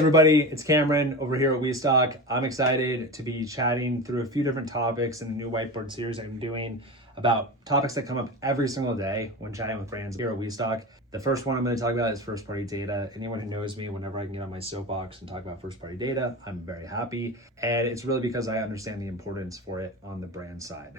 everybody, it's Cameron over here at WeStock. I'm excited to be chatting through a few different topics in the new whiteboard series I'm doing about topics that come up every single day when chatting with brands here at WeStock. The first one I'm going to talk about is first-party data. Anyone who knows me, whenever I can get on my soapbox and talk about first-party data, I'm very happy. And it's really because I understand the importance for it on the brand side.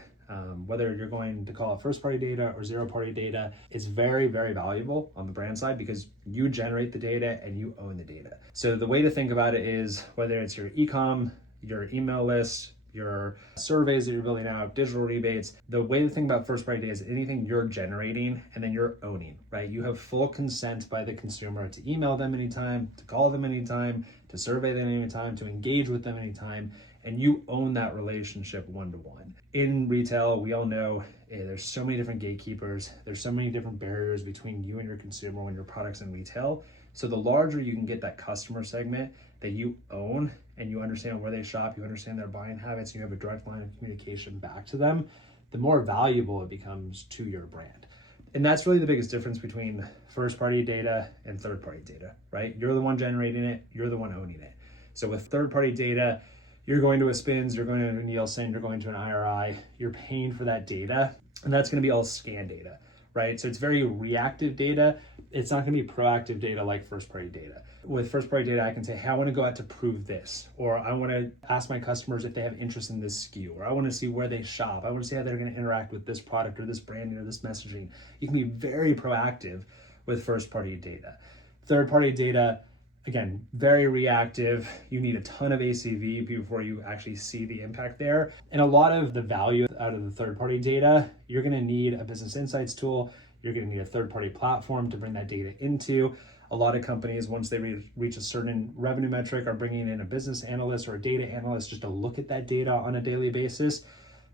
Whether you're going to call it first-party data or zero-party data, it's very, very valuable on the brand side because you generate the data and you own the data. So the way to think about it is whether it's your e-com, your email list, your surveys that you're building out, digital rebates, the way to think about first-party data is anything you're generating and then you're owning, right? You have full consent by the consumer to email them anytime, to call them anytime, to survey them anytime, to engage with them anytime, and you own that relationship one-to-one. In retail, we all know there's so many different gatekeepers, there's so many different barriers between you and your consumer when your product's in retail. So the larger you can get that customer segment that you own and you understand where they shop, you understand their buying habits, you have a direct line of communication back to them, the more valuable it becomes to your brand. And that's really the biggest difference between first-party data and third-party data, right? You're the one generating it, you're the one owning it. So with third-party data, you're going to a Spins, you're going to a Nielsen, you're going to an IRI, you're paying for that data, and that's going to be all scan data, right? So it's very reactive data. It's not going to be proactive data like first-party data. With first-party data, I can say, hey, I want to go out to prove this, or I want to ask my customers if they have interest in this SKU, or I want to see where they shop. I want to see how they're going to interact with this product or this branding or this messaging. You can be very proactive with first-party data. Third-party data, again, very reactive. You need a ton of ACV before you actually see the impact there. And a lot of the value out of the third-party data, you're going to need a business insights tool. You're going to need a third-party platform to bring that data into. A lot of companies, once they reach a certain revenue metric, are bringing in a business analyst or a data analyst just to look at that data on a daily basis.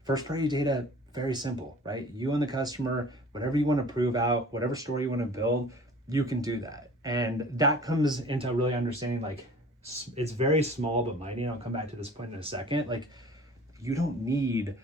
First-party data, very simple, right? You and the customer, whatever you want to prove out, whatever story you want to build, you can do that. And that comes into really understanding, like, it's very small but mighty, and I'll come back to this point in a second. Like, you don't need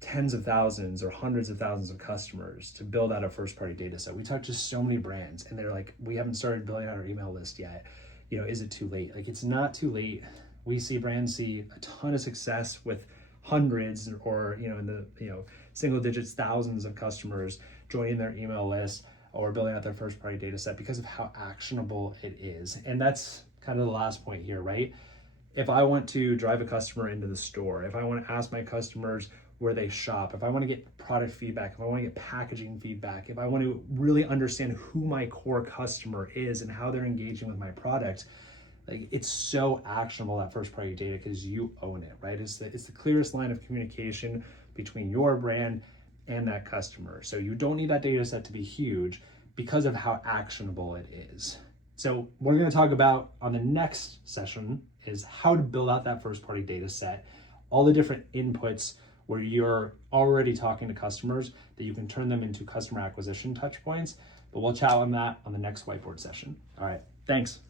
tens of thousands or hundreds of thousands of customers to build out a first-party data set. We talk to so many brands and they're like, we haven't started building out our email list yet. Is it too late? Like, it's not too late. We see brands see a ton of success with hundreds or, in the, single digits, thousands of customers joining their email list or building out their first-party data set because of how actionable it is. And that's kind of the last point here, right? If I want to drive a customer into the store, if I want to ask my customers where they shop, if I want to get product feedback, if I want to get packaging feedback, if I want to really understand who my core customer is and how they're engaging with my product, like, it's so actionable, that first-party data, because you own it, right? It's the clearest line of communication between your brand and that customer. So you don't need that data set to be huge because of how actionable it is. So what we're going to talk about on the next session is how to build out that first-party data set, all the different inputs where you're already talking to customers that you can turn them into customer acquisition touch points. But we'll chat on that on the next whiteboard session. All right, thanks.